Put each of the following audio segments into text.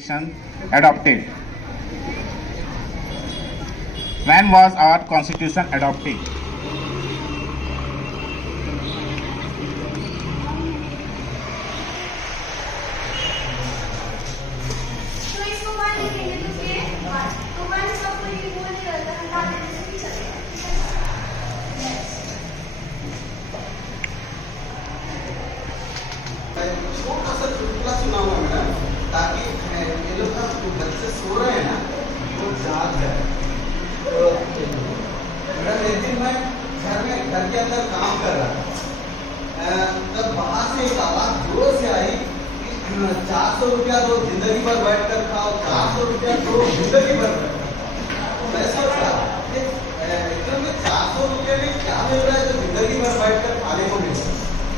Constitution adopted? When was our Constitution adopted? तो इसको बात देखेंगे तो ये तो वन का कोई बोल नहीं रहता हम बात देने से भी चलेगा छोटा सा चुटकुला सुना हुआ मैडम ताकि ये लोग ना जो बच्चे सो रहे हैं ना वो जाग जाए। तो मैडम एक दिन मैं घर के अंदर काम कर रहा था तब बाहर से एक आवाज जोर से आई कि 400 रुपया दो जिंदगी भर बैठ कर खाओ, 400 रुपया दो जिंदगी भर बैठ कर खाओ। तो मैं सोचा एकदम 400 रुपये में क्या मिल रहा है जो जिंदगी भर बैठ कर खाने को मिल रहा है।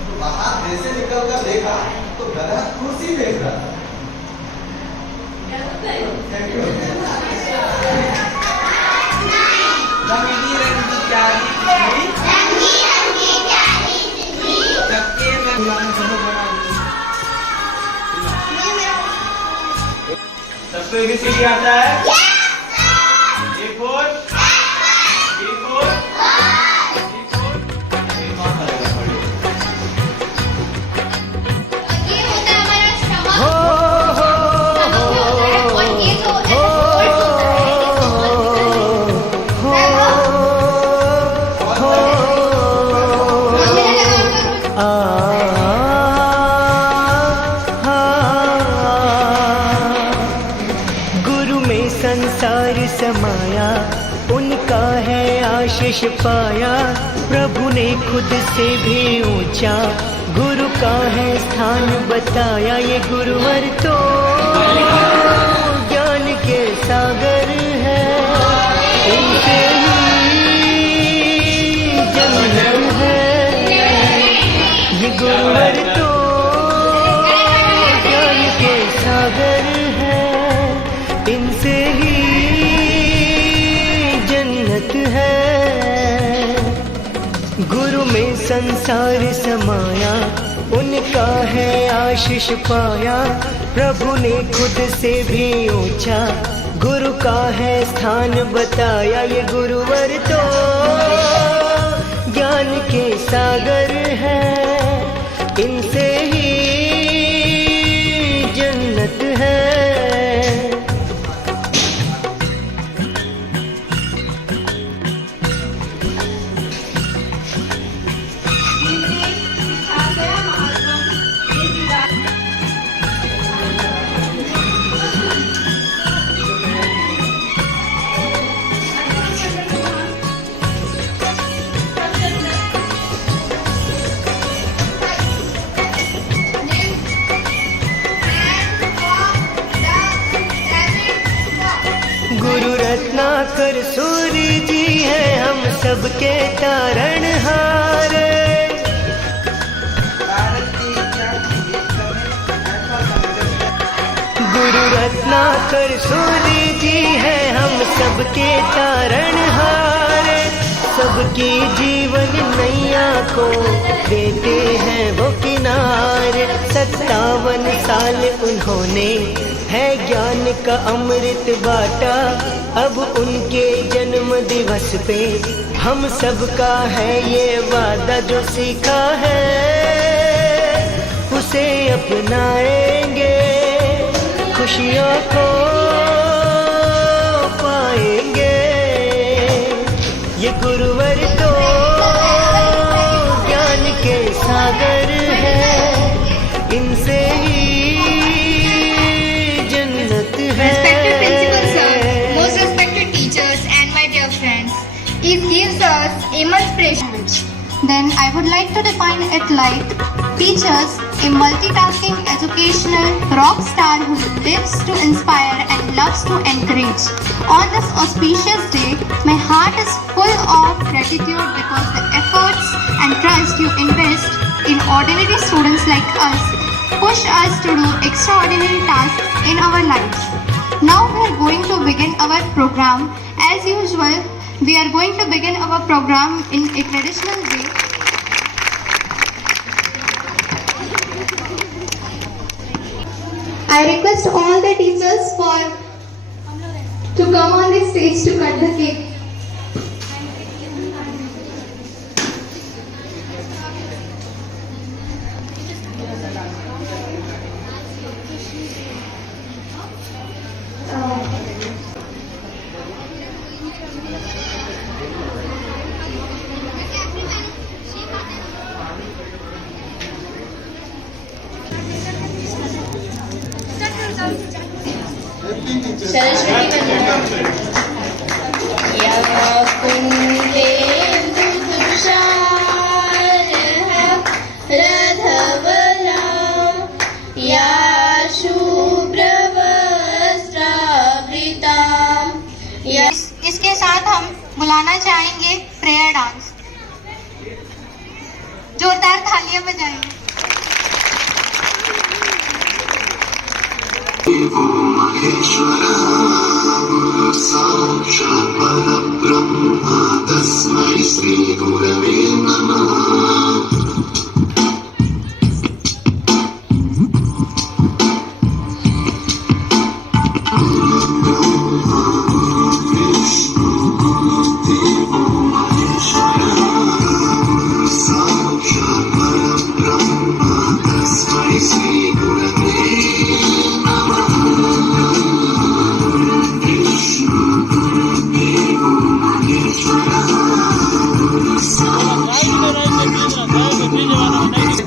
तो बाहर जैसे निकल कर देखा तो गधा कुर्सी बेच रहा था। रंगी रंगी प्यारी सबके में सबको एबीसीडी आता है? ए फोर बी फोर सी फोर ए कौन करेगा पढ़े? ये होता है हमारा श्रवण और ये जो गुरु में संसार समाया, उनका है आशीष पाया। प्रभु ने खुद से भी ऊंचा गुरु का है स्थान बताया। ये गुरुवर तो ज्ञान के सागर है, इनसे ही जन्म है। ये गुरुवर तो ज्ञान के सागर है, इनसे ही जन्नत है। गुरु में संसार समाया, उनका है आशीष पाया। प्रभु ने खुद से भी ऊंचा गुरु का है स्थान बताया। ये गुरुवर तो ज्ञान के सागर है, इनसे ही जन्नत है। गुरु रत्नाकर सूर्य जी हैं हम सबके तारणहार। गुरु रत्नाकर सूर्य जी हैं हम सबके तारणहार। सबकी जीवन नैया को देते हैं वो किनारे। 57 साल उन्होंने है ज्ञान का अमृत बाटा। अब उनके जन्म दिवस पे हम सबका है ये वादा। जो सीखा है उसे अपनाएंगे, खुशियों को पाएंगे। ये गुरुवर तो ज्ञान के सागर है, इनसे ही जन्नत है। Respected principal sir, most respected teachers and my dear friends, it gives us inspiration. Then I would like to define it like teachers, a multitasking educational rock star who lives to inspire and loves to encourage. On this auspicious day, my heart is full of gratitude because the efforts and trust you invest in ordinary students like us push us to do extraordinary tasks in our lives. Now we are going to begin our program. As usual, we are going to begin our program in a traditional way. I request all the teachers to come on this stage to cut the cake. Saraswati या कुंदेन्दुतुषारधवला या शुभ्रवस्त्रावृता या। इसके साथ हम बुलाना चाहेंगे prayer dance. जोरदार तालियां बजाएंगे। साक्षात् परब्रह्म तस्मै श्री गुरवे नमः। साक्षात् परब्रह्म तस्मै श्री गुरवे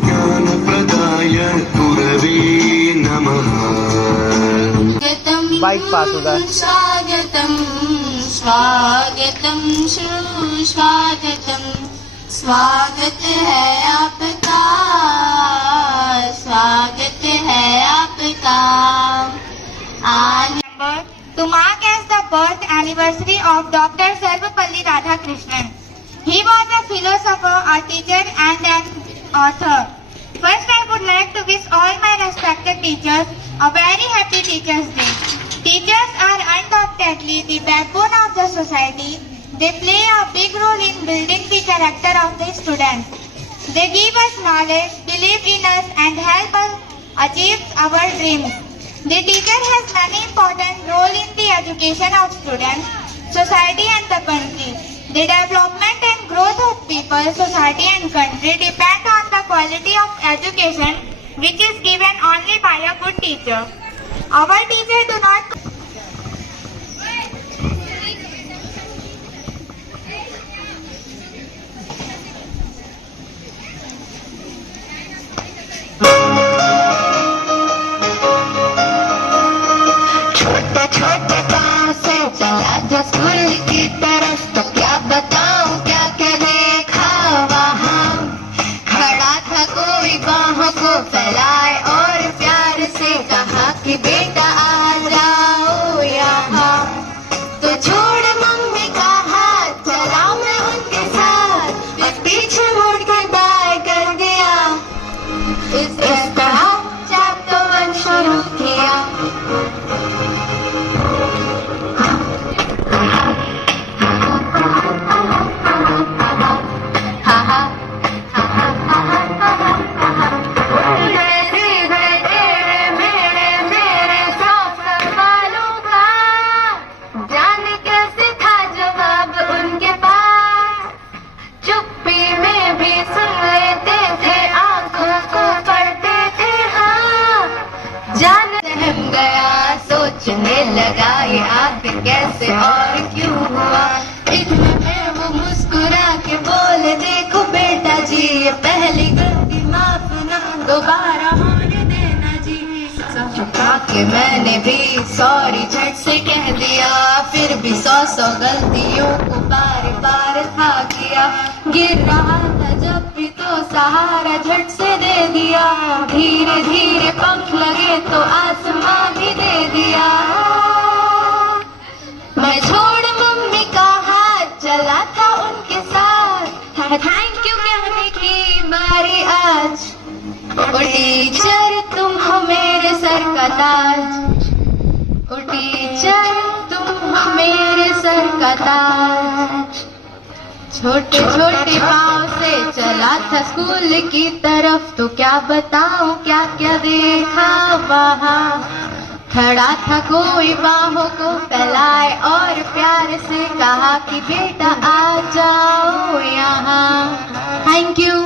ज्ञानप्रदाय गुरवे नमः। बाइक पास होगा। स्वागतं स्वागतं सुस्वागतं स्वागत है आपका, स्वागत है आपका। To mark as the birth anniversary of Dr. Sarvapalli Radhakrishnan. He was a philosopher, a teacher and an author. First, I would like to wish all my respected teachers a very happy Teachers' Day. Teachers are undoubtedly the backbone of the society. They play a big role in building the character of the students. They give us knowledge, believe in us and help us achieve our dreams. The teacher has many important role in the education of students, society and the country. The development and growth of people, society and country depend on the quality of education which is given only by a good teacher. Our teachers do not छोटे पाँव से चला जो school की तरफ, तो क्या बताऊं क्या क्या देखा वहाँ। खड़ा था कोई बाहों को फैलाए और प्यार से कहा कि बेटा आ जाओ यहाँ। तो छोड़ मम्मी का हाथ, चला मैं उनके साथ और पीछे मुड़ के बाय कर दिया। इस तरह चैप्टर 1 शुरू किया। सोचने लगा ये आखिर कैसे और क्यों हुआ। इतना में वो मुस्कुरा के बोले, देखो बेटा जी ये पहली गलती माफ ना दोबारा होने देना जी। चुका के मैंने भी सॉरी झट से कह दिया, फिर भी 100 गलतियों को बार बार था किया। गिर रहा था जब भी तो सहारा झट से दे दिया। धीरे धीरे पंख लगे तो आसमां भी दे दिया। मैं छोड़ मम्मी का हाथ, चला था उनके साथ। थैंक यू कहने की बारी आज। ओ टीचर तुम हो मेरे सर का ताज, ओ टीचर तुम हो मेरे सर का ताज। छोटे छोटे पाँव से चला था स्कूल की तरफ, तो क्या बताऊं क्या क्या देखा वहाँ खड़ा था कोई, बाहों को फैलाए और प्यार से कहा कि बेटा आ जाओ यहाँ। Thank you.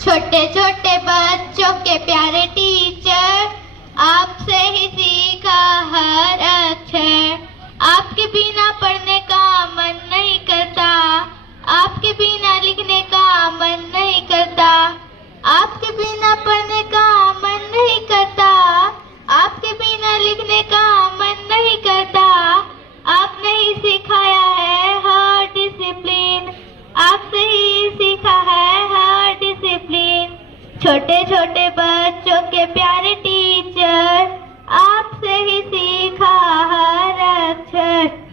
छोटे छोटे बच्चों के प्यारे टीचर, आपसे ही सीखा हर अक्षर। आपके बिना पढ़ने का मन नहीं करता, आपके बिना लिखने का मन नहीं करता, आपके बिना पढ़ने का मन नहीं करता, आपके बिना लिखने का मन नहीं करता। आपने ही सिखाया है हर डिसिप्लिन, आपसे ही सीखा है हर डिसिप्लिन। छोटे छोटे बच्चों के प्यारे टीचर, आपसे ही सीखा हर अक्षर।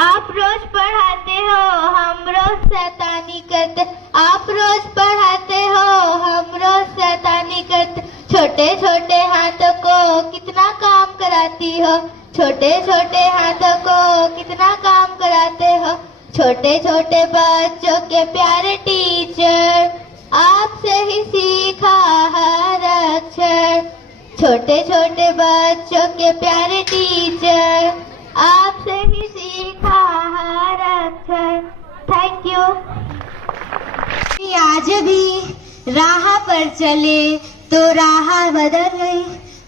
आप रोज पढ़ाते हो, हम रोज शैतानी करते। आप रोज पढ़ाते हो, हम रोज शैतानी करते। छोटे छोटे हाथों को कितना काम कराती हो, छोटे छोटे हाथों को कितना काम कराते हो। छोटे छोटे बच्चों के प्यारे टीचर, आपसे ही सीखा हर अक्षर। छोटे छोटे बच्चों के प्यारे टीचर, आपसे ही सीखा हर अक्षर। Thank you. आज भी राह पर चले तो राह बदल गई,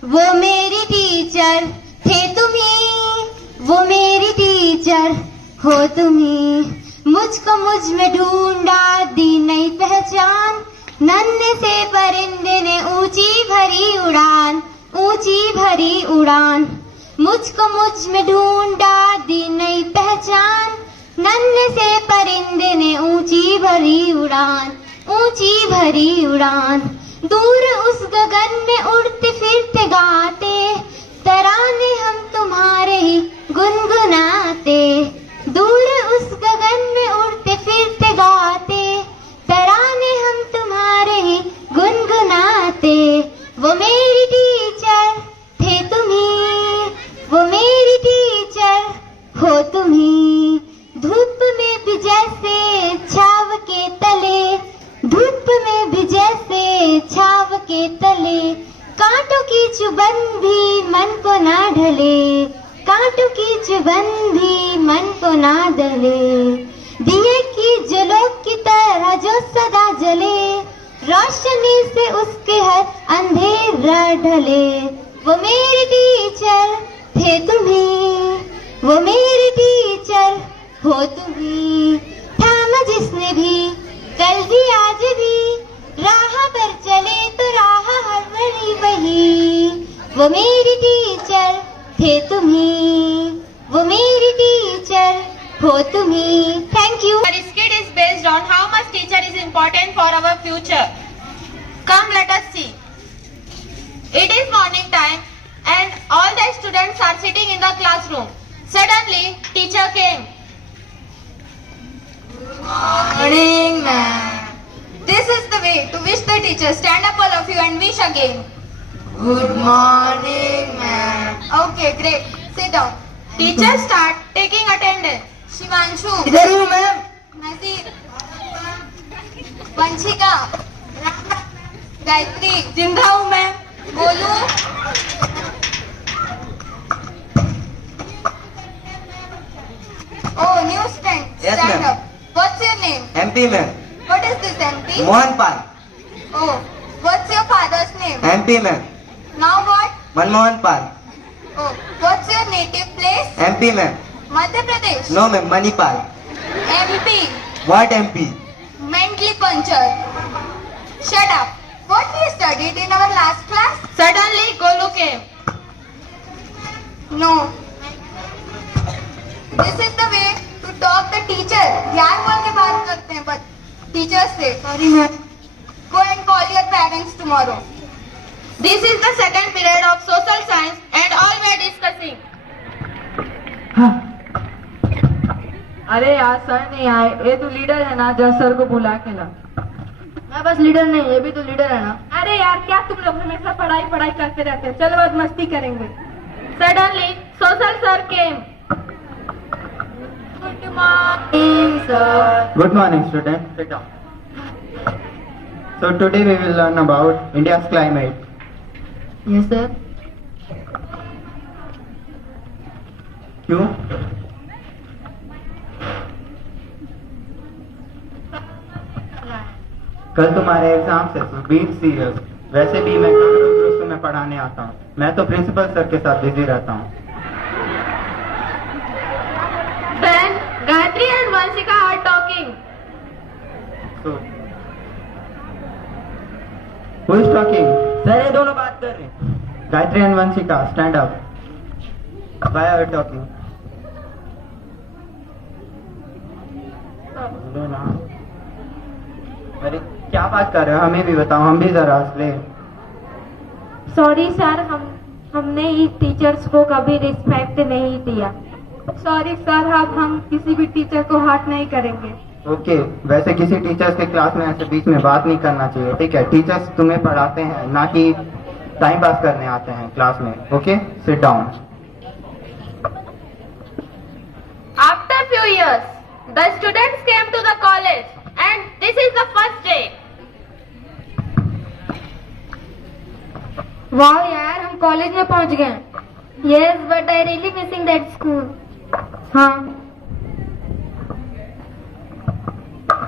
वो मेरी टीचर थे तुम्ही, वो मेरी टीचर हो तुम्ही। मुझको मुझ में ढूंढा, दी नई पहचान, नन्हे से परिंदे ने ऊंची भरी उड़ान, ऊंची भरी उड़ान। मुझको मुझ में ढूंढा, दी नई पहचान, नन्हे से परिंदे ने ऊंची भरी उड़ान, ऊंची भरी उड़ान। दूर उस गगन में उड़ते फिरते गाते, तराने हम तुम्हारे ही गुनगुनाते। दूर उस गगन में उड़ते फिरते गाते, तराने हम तुम्हारे ही गुनगुनाते। वो मेरी टीचर थे तुम्ही, वो मेरी टीचर हो तुम्ही। धूप में भी जैसे छाव के तले, धूप में भी जैसे छाव के तले। कांटों की चुभन भी मन को ना ढले, कांटों की चुभन भी मन को ना डले। दिए की जलों की तरह जो सदा जले, रोशनी से उसके हर अंधेरा ढले। वो मेरी टीचर थे तुम्ही, वो मेरी टीचर हो तुम्ही। थामा जिसने भी, कल भी आज भी, राह पर चले तो राह हर बड़ी वही। वो मेरी टीचर थे तुम्ही, वो मेरी टीचर हो तुम्ही। Thank you. Our skit is based on how much teacher is important for our future. Come, let us see. It is morning time and all the students are sitting in the classroom. Suddenly, teacher came. Good morning, ma'am. This is the way to wish the teacher. Stand up, all of you, and wish again. Good morning, ma'am. Okay, great. Sit down. Teacher start taking attendance. Shivanshu, इधर हूँ ma'am. नजीर, वंशिका, गायत्री, जिंदा हूँ मैं। बोलू, oh, new student. Yes, Stand ma'am. up. What's your name? MP ma'am. What is this MP? Mohan Pal. Oh, what's your father's name? MP ma'am. Now what? Manmohan Pal. Oh, what's your native place? MP ma'am. Madhya Pradesh. No ma'am, Manipal. MP. What MP? Mentally punctured. Shut up. What we studied in our last class? Suddenly, Golu came. No. This is the way to talk the teacher. ध्यान बोल के बात करते हैं but teachers से. Sorry ma'am. Go and call your parents tomorrow. This is the second period of social science and all we are discussing. अरे यार sir नहीं आए। ये तो लीडर है ना, जो सर को बुला के ला। मैं बस लीडर नहीं, ये भी तो लीडर है ना। अरे यार क्या तुम लोग हमेशा पढ़ाई पढ़ाई करते रहते हो। चलो आज मस्ती करेंगे। Suddenly, social sir came. Good morning, sir. Good morning student. Sit down. So today we will learn about India's climate. Yes, sir. क्यों? कल तुम्हारे एग्जाम से so be serious. वैसे भी मैं कंप्यूटर में पढ़ाने आता हूँ. मैं तो प्रिंसिपल सर के साथ बिजी रहता हूँ. Then Gayatri and Vanshika are talking. So, who is talking? Sir ये दोनों बात कर रहे हैं. Gayatri and Vanshika, stand up. Why are you talking? बोलो ना. अरे क्या बात कर रहे हो? हमें भी बताओ, हम भी जरा हंस ले. सॉरी सर, हमने इस टीचर्स को कभी रिस्पेक्ट नहीं दिया. सॉरी सर, अब हम किसी भी टीचर को हर्ट नहीं करेंगे. ओके, वैसे किसी टीचर्स के क्लास में ऐसे बीच में बात नहीं करना चाहिए, ठीक है? टीचर्स तुम्हें पढ़ाते हैं, ना कि टाइम पास करने आते हैं क्लास में. Okay, sit down. After few years, the students came to the college and this is the first day. वाह यार, हम कॉलेज में पहुंच गए. Yes, but I really missing that school. हाँ,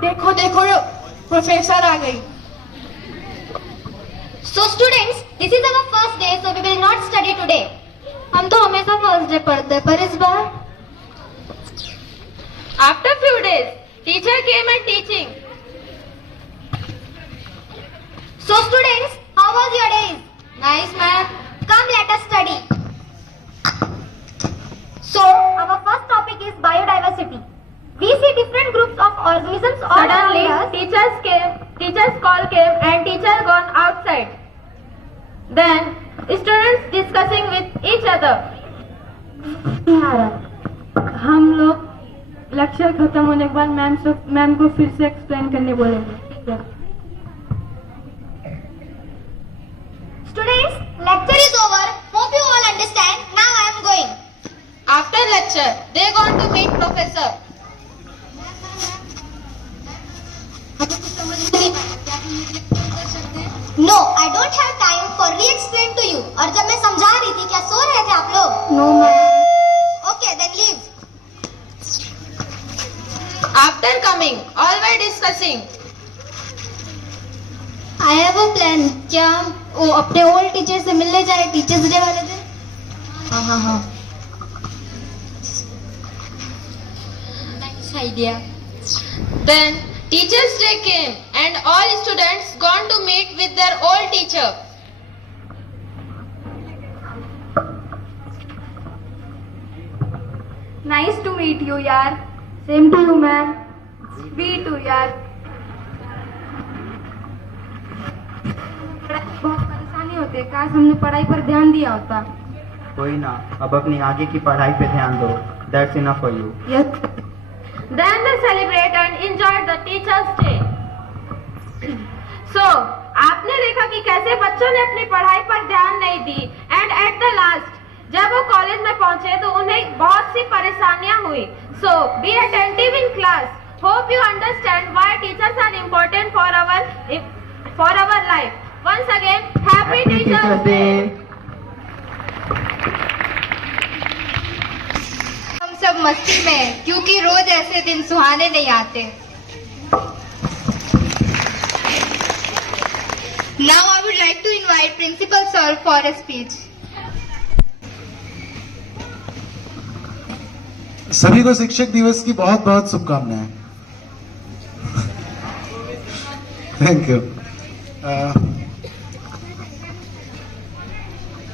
देखो देखो, प्रोफेसर आ गई. so students, this is our first day, so we will not study today. हम तो हमेशा फर्स्ट डे पढ़ते हैं, पर इस बार. After few days, teacher came and teaching. So students, how was your days? Nice ma'am. Come, let us study. So our first topic is biodiversity. We see different groups of organisms all Suddenly, around us. teacher's call came and teacher gone outside. Then students discussing with each other. हम लोग lecture खत्म होने के बाद ma'am को फिर से explain करने बोलेंगे. ठीक है. Students, lecture is over. Hope you all understand. Now I am going. After lecture, they gone to meet professor. No, I don't have time for re-explain to you. और जब मैं समझा रही थी, क्या सो रहे थे आप लोग? No ma'am. Okay, then leave. After coming, all were discussing. I have a plan. क्या वो अपने ओल्ड टीचर से मिलने जाए टीचर्स डे वाले दिन? हाँ. Nice idea. Then Teachers' Day came and all students gone to meet with their old teacher. Nice to meet you यार. Same to you ma'am. We too यार. बहुत परेशानी होती है, काश हमने पढ़ाई पर ध्यान दिया होता. कोई ना, अब अपनी आगे की पढ़ाई पे ध्यान दो. That's enough for you. Yes. Then they celebrate and enjoyed the Teachers' Day. So, आपने देखा कि कैसे बच्चों ने अपनी पढ़ाई पर ध्यान नहीं दी and at the last, जब वो कॉलेज में पहुंचे तो उन्हें बहुत सी परेशानियां हुई. So, be attentive in class. Hope you understand why teachers are important for our life. Once again, Happy Teachers' Day. हम सब मस्ती में, क्योंकि रोज ऐसे दिन सुहाने नहीं आते. Now I would like to invite Principal Sir for a speech. सभी को शिक्षक दिवस की बहुत बहुत शुभकामनाएं. Thank you.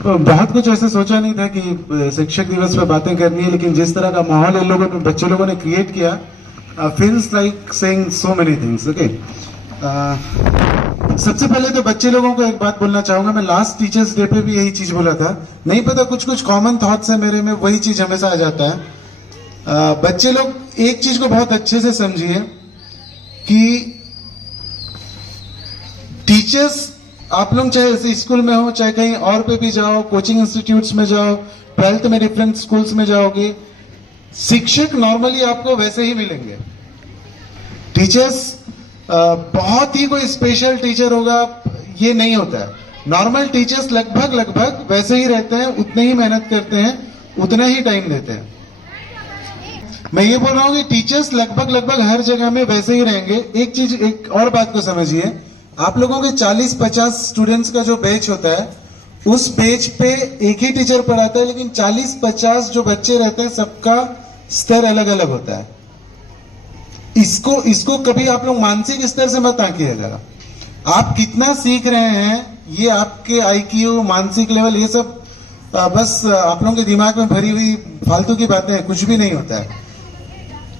बहुत कुछ ऐसे सोचा नहीं था कि शिक्षक दिवस पे बातें करनी है, लेकिन जिस तरह का माहौल इन लोगों ने बच्चे लोगों ने क्रिएट किया, feels like saying so many things. Okay, सबसे पहले तो बच्चे लोगों को एक बात बोलना चाहूंगा. मैं लास्ट टीचर्स डे पे भी यही चीज बोला था. नहीं पता, कुछ कुछ कॉमन थॉट्स है मेरे में, वही चीज हमेशा आ जाता है. बच्चे लोग एक चीज को बहुत अच्छे से समझिए कि टीचर्स, आप लोग चाहे ऐसे स्कूल में हो, चाहे कहीं और पे भी जाओ, कोचिंग इंस्टीट्यूट्स में जाओ, 12th में डिफरेंट स्कूल्स में जाओगे, शिक्षक नॉर्मली आपको वैसे ही मिलेंगे. टीचर्स बहुत ही कोई स्पेशल टीचर होगा, ये नहीं होता है। नॉर्मल टीचर्स लगभग वैसे ही रहते हैं, उतने ही मेहनत करते हैं, उतना ही टाइम देते हैं। मैं ये बोल रहा हूँ कि टीचर्स लगभग हर जगह में वैसे ही रहेंगे। एक और बात को समझिए, आप लोगों के 40-50 स्टूडेंट्स का जो बैच होता है, उस बैच पे एक ही टीचर पढ़ाता है, लेकिन 40-50 जो बच्चे रहते हैं सबका स्तर अलग अलग होता है। इसको कभी आप लोग मानसिक स्तर से मत आंकिएगा। आप कितना सीख रहे हैं, ये आपके IQ, मानसिक लेवल, ये सब बस आप लोगों के दिमाग में भरी हुई फालतू की बातें हैं, कुछ भी नहीं होता है।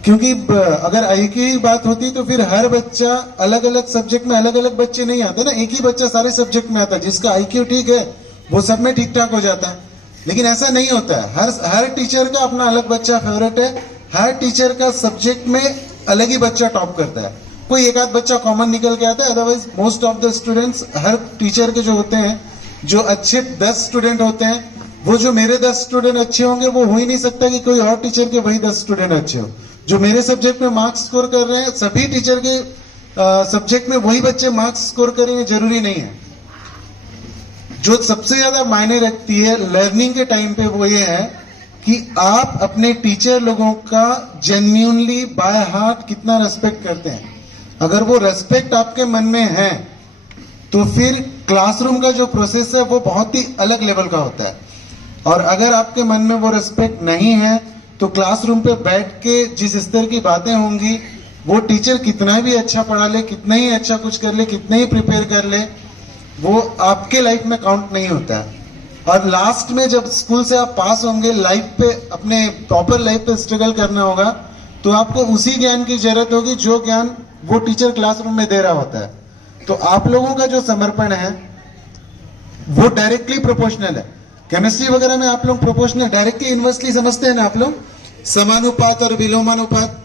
क्योंकि अगर IQ की बात होती तो फिर हर बच्चा अलग अलग सब्जेक्ट में, अलग अलग बच्चे नहीं आते ना, एक ही बच्चा सारे सब्जेक्ट में आता है। जिसका IQ ठीक है वो सब में ठीक ठाक हो जाता है, लेकिन ऐसा नहीं होता है। हर टीचर का अपना अलग बच्चा फेवरेट है, हर टीचर का सब्जेक्ट में अलग ही बच्चा टॉप करता है। कोई एक आध बच्चा कॉमन निकल के आता है, otherwise most of the students, her teacher के जो होते हैं, जो अच्छे 10 स्टूडेंट होते हैं, वो जो मेरे 10 स्टूडेंट अच्छे होंगे वो हो ही नहीं सकता कि कोई और टीचर के वही 10 स्टूडेंट अच्छे हो। जो मेरे सब्जेक्ट में मार्क्स स्कोर कर रहे हैं, सभी टीचर के सब्जेक्ट में वही बच्चे मार्क्स स्कोर करेंगे, जरूरी नहीं है। जो सबसे ज्यादा मायने रखती है लर्निंग के टाइम पे वो ये है कि आप अपने टीचर लोगों का जेन्युइनली बाय हार्ट कितना रेस्पेक्ट करते हैं। अगर वो रेस्पेक्ट आपके मन में है तो फिर क्लासरूम का जो प्रोसेस है वो बहुत ही अलग लेवल का होता है। और अगर आपके मन में वो रेस्पेक्ट नहीं है तो क्लासरूम पे बैठ के जिस स्तर की बातें होंगी, वो टीचर कितना भी अच्छा पढ़ा ले, कितना ही अच्छा कुछ कर ले, कितना ही प्रिपेयर कर ले, वो आपके लाइफ में काउंट नहीं होता है। और लास्ट में जब स्कूल से आप पास होंगे, लाइफ पे, अपने प्रॉपर लाइफ पे स्ट्रगल करना होगा, तो आपको उसी ज्ञान की जरूरत होगी जो ज्ञान वो टीचर क्लासरूम में दे रहा होता है। तो आप लोगों का जो समर्पण है वो डायरेक्टली प्रोपोर्शनल है। केमिस्ट्री वगैरह में आप लोग प्रोपोर्शनल, डायरेक्टली इनवर्सली समझते हैं ना आप लोग, समानुपात और विलोमानुपात।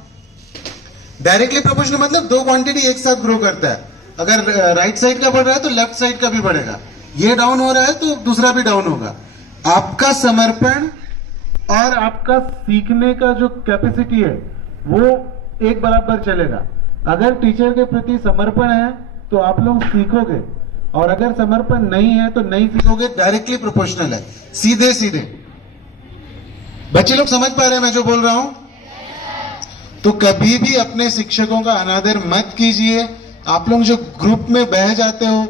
डायरेक्टली प्रोपोर्शनल मतलब दो क्वांटिटी एक साथ ग्रो करता है। अगर राइट साइड का बढ़ रहा है तो लेफ्ट साइड का भी बढ़ेगा, ये डाउन हो रहा है तो दूसरा भी डाउन होगा। आपका समर्पण और आपका सीखने का जो कैपेसिटी है वो एक बराबर चलेगा। अगर टीचर के प्रति समर्पण है तो आप लोग सीखोगे, और अगर समर्पण नहीं है तो नहीं सीखोगे। डायरेक्टली प्रोपोर्शनल है, सीधे सीधे। बच्चे लोग समझ पा रहे हैं मैं जो बोल रहा हूं? तो कभी भी अपने शिक्षकों का अनादर मत कीजिए। आप लोग जो ग्रुप में बह जाते हो,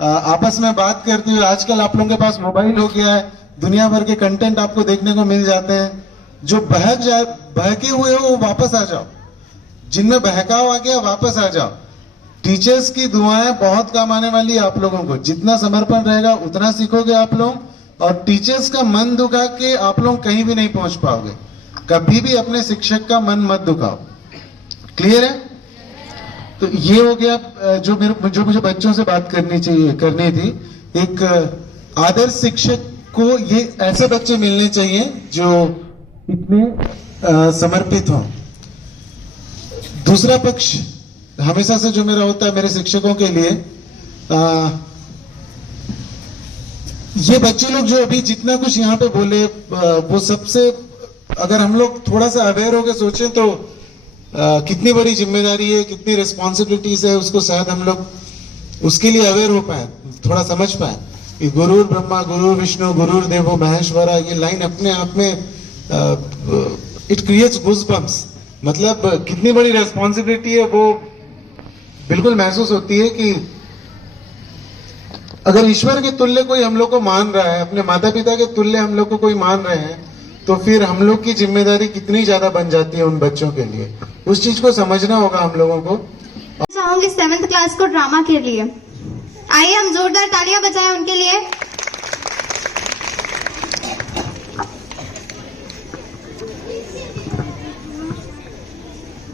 आपस में बात करते हो, आजकल आप लोगों के पास मोबाइल हो गया है, दुनिया भर के कंटेंट आपको देखने को मिल जाते हैं। जो बहके हुए हो वो वापस आ जाओ, जिनमें बहकाव आ गया वापस आ जाओ। टीचर्स की दुआएं बहुत काम आने वाली है आप लोगों को। जितना समर्पण रहेगा उतना सीखोगे आप लोग, और टीचर्स का मन दुखा के आप लोग कहीं भी नहीं पहुंच पाओगे। कभी भी अपने शिक्षक का मन मत दुखाओ। क्लियर है? तो ये हो गया जो मुझे बच्चों से बात करनी थी। एक आदर्श शिक्षक को ये ऐसे बच्चे मिलने चाहिए जो इतने समर्पित हों। दूसरा पक्ष हमेशा से जो मेरा होता है मेरे शिक्षकों के लिए, ये बच्चे लोग जो अभी जितना कुछ यहाँ पे बोले, वो सबसे अगर हम लोग थोड़ा सा अवेयर होकर सोचें तो कितनी बड़ी जिम्मेदारी है, कितनी रिस्पॉन्सिबिलिटीज है, उसको शायद हम लोग उसके लिए अवेयर हो पाए, थोड़ा समझ पाए। कि गुरुर ब्रह्मा गुरुर विष्णु गुरुर देवो महेश्वरा, ये लाइन अपने आप में इट क्रिएट्स गूज़बम्प्स। मतलब कितनी बड़ी रिस्पॉन्सिबिलिटी है वो बिल्कुल महसूस होती है कि अगर ईश्वर के तुल्य कोई हम लोग को मान रहा है, अपने माता पिता के तुल्य हम लोग को कोई मान रहे हैं, तो फिर हम लोग की जिम्मेदारी कितनी ज्यादा बन जाती है उन बच्चों के लिए। उस चीज को समझना होगा हम लोगों को। चाहूंगी 7th क्लास को ड्रामा के लिए। आइए हम जोरदार तालियां बजाएं उनके लिए।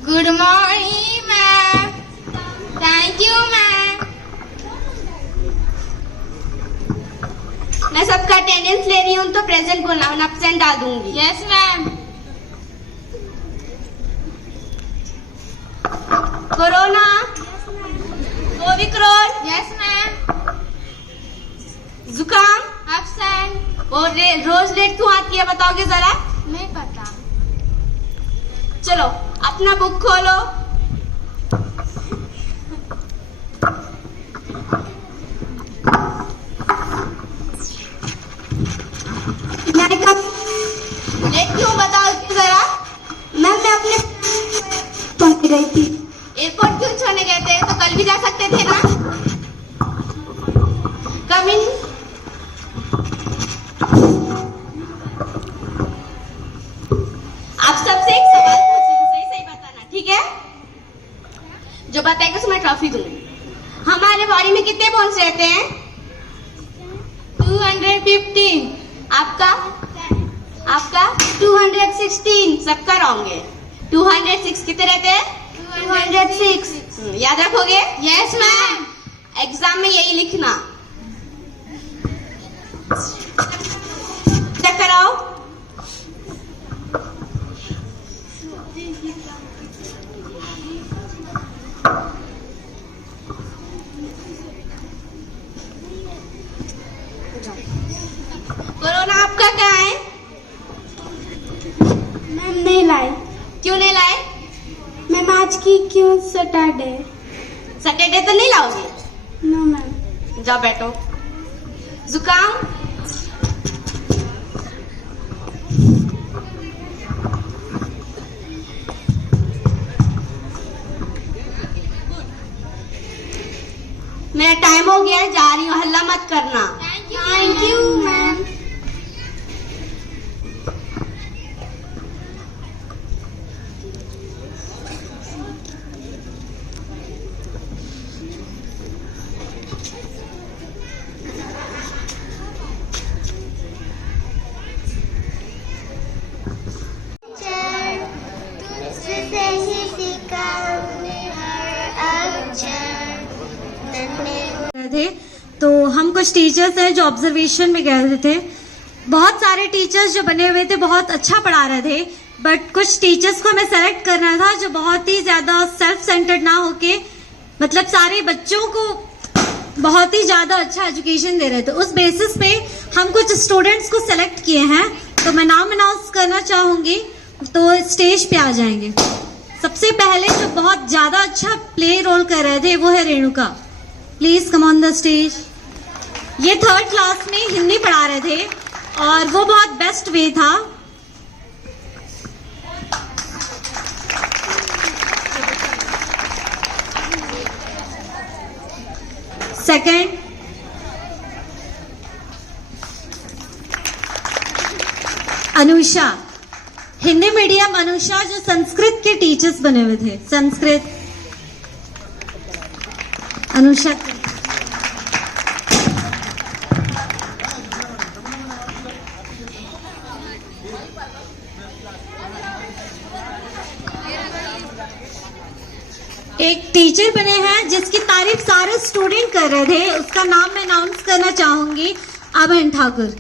Good morning ma'am. Thank you ma'am. मैं सबका अटेंडेंस ले रही हूँ तो प्रेजेंट बोलना, वरना एब्सेंट डाल दूंगी। Yes ma'am. Corona, Omicron, yes ma'am. जुकाम, एब्सेंट। और रोज लेट क्यों आती है बताओगे जरा? नहीं पता। चलो अपना बुक खोलो। मीन आप सबसे एक सवाल पूछूंगी, सही सही बताना, ठीक है? जो बताएगा उसमें ट्रॉफी दूंगी। हमारे बॉडी में कितने बोन्स रहते हैं? 215। आपका 216। सबका रॉन्ग है। 206 कितने रहते हैं? 206। याद रखोगे? Yes ma'am. एग्जाम में यही लिखना। चेक कराओ। कोरोना आपका क्या है? मैम नहीं लाए। क्यों नहीं लाए? मैम आज की क्यों सैटरडे? सैटरडे तो नहीं लाओगे? No ma'am. जाओ बैठो। जुकाम? मेरा टाइम हो गया है, जा रही हूँ, हल्ला मत करना। Thank you ma'am. थे तो हम कुछ टीचर्स हैं जो ऑब्जर्वेशन में गए थे। बहुत सारे टीचर्स जो बने हुए थे बहुत अच्छा पढ़ा रहे थे, बट कुछ टीचर्स को हमें सेलेक्ट करना था जो बहुत ही ज्यादा सेल्फ सेंटर्ड ना होके मतलब सारे बच्चों को बहुत ही ज्यादा अच्छा एजुकेशन दे रहे थे। उस बेसिस पे हम कुछ स्टूडेंट्स को सेलेक्ट किए हैं, तो मैं नाम अनाउंस करना चाहूंगी, तो स्टेज पे आ जाएंगे। सबसे पहले जो बहुत ज्यादा अच्छा प्ले रोल कर रहे थे वो है Renuka. Please come on the stage. ये 3rd क्लास में हिंदी पढ़ा रहे थे और वो बहुत बेस्ट वे था। सेकंड, अनुषा, हिंदी मीडियम अनुषा जो संस्कृत के टीचर्स बने हुए थे। संस्कृत अनुषा। एक टीचर बने हैं जिसकी तारीफ सारे स्टूडेंट कर रहे थे, उसका नाम मैं अनाउंस करना चाहूंगी, अमन ठाकुर।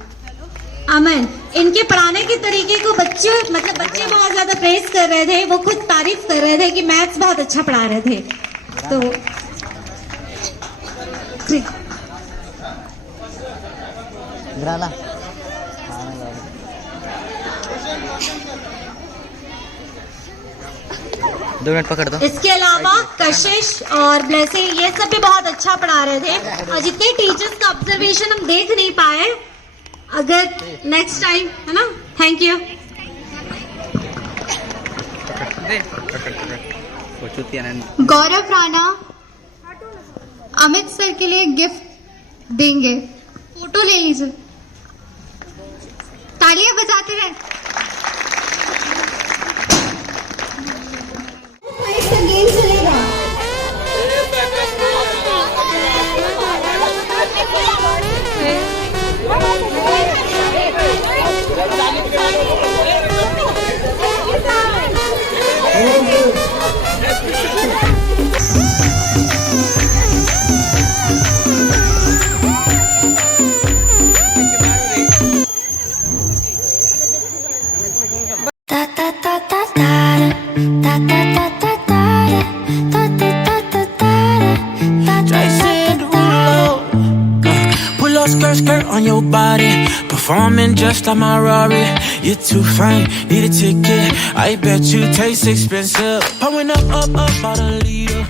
अमन, इनके पढ़ाने के तरीके को बच्चे बहुत ज्यादा प्रेस कर रहे थे, वो खुद तारीफ कर रहे थे कि मैथ्स बहुत अच्छा पढ़ा रहे थे। तो दो मिनट पकड़ दो। इसके अलावा कशिश और ब्लेसिंग ये सब भी बहुत अच्छा पढ़ा रहे थे, और जितने टीचर्स का ऑब्जर्वेशन हम देख नहीं पाए, अगर नेक्स्ट टाइम, है ना। Thank you. Gaurav Rana Amit sir के लिए गिफ्ट देंगे, फोटो ले लीजिए, तालियां बजाते रहे। गेम चलेगा। Skirt on your body, performing just like my Rari. You're too fine, need a ticket. I bet you taste expensive. Pouring up, out a leader.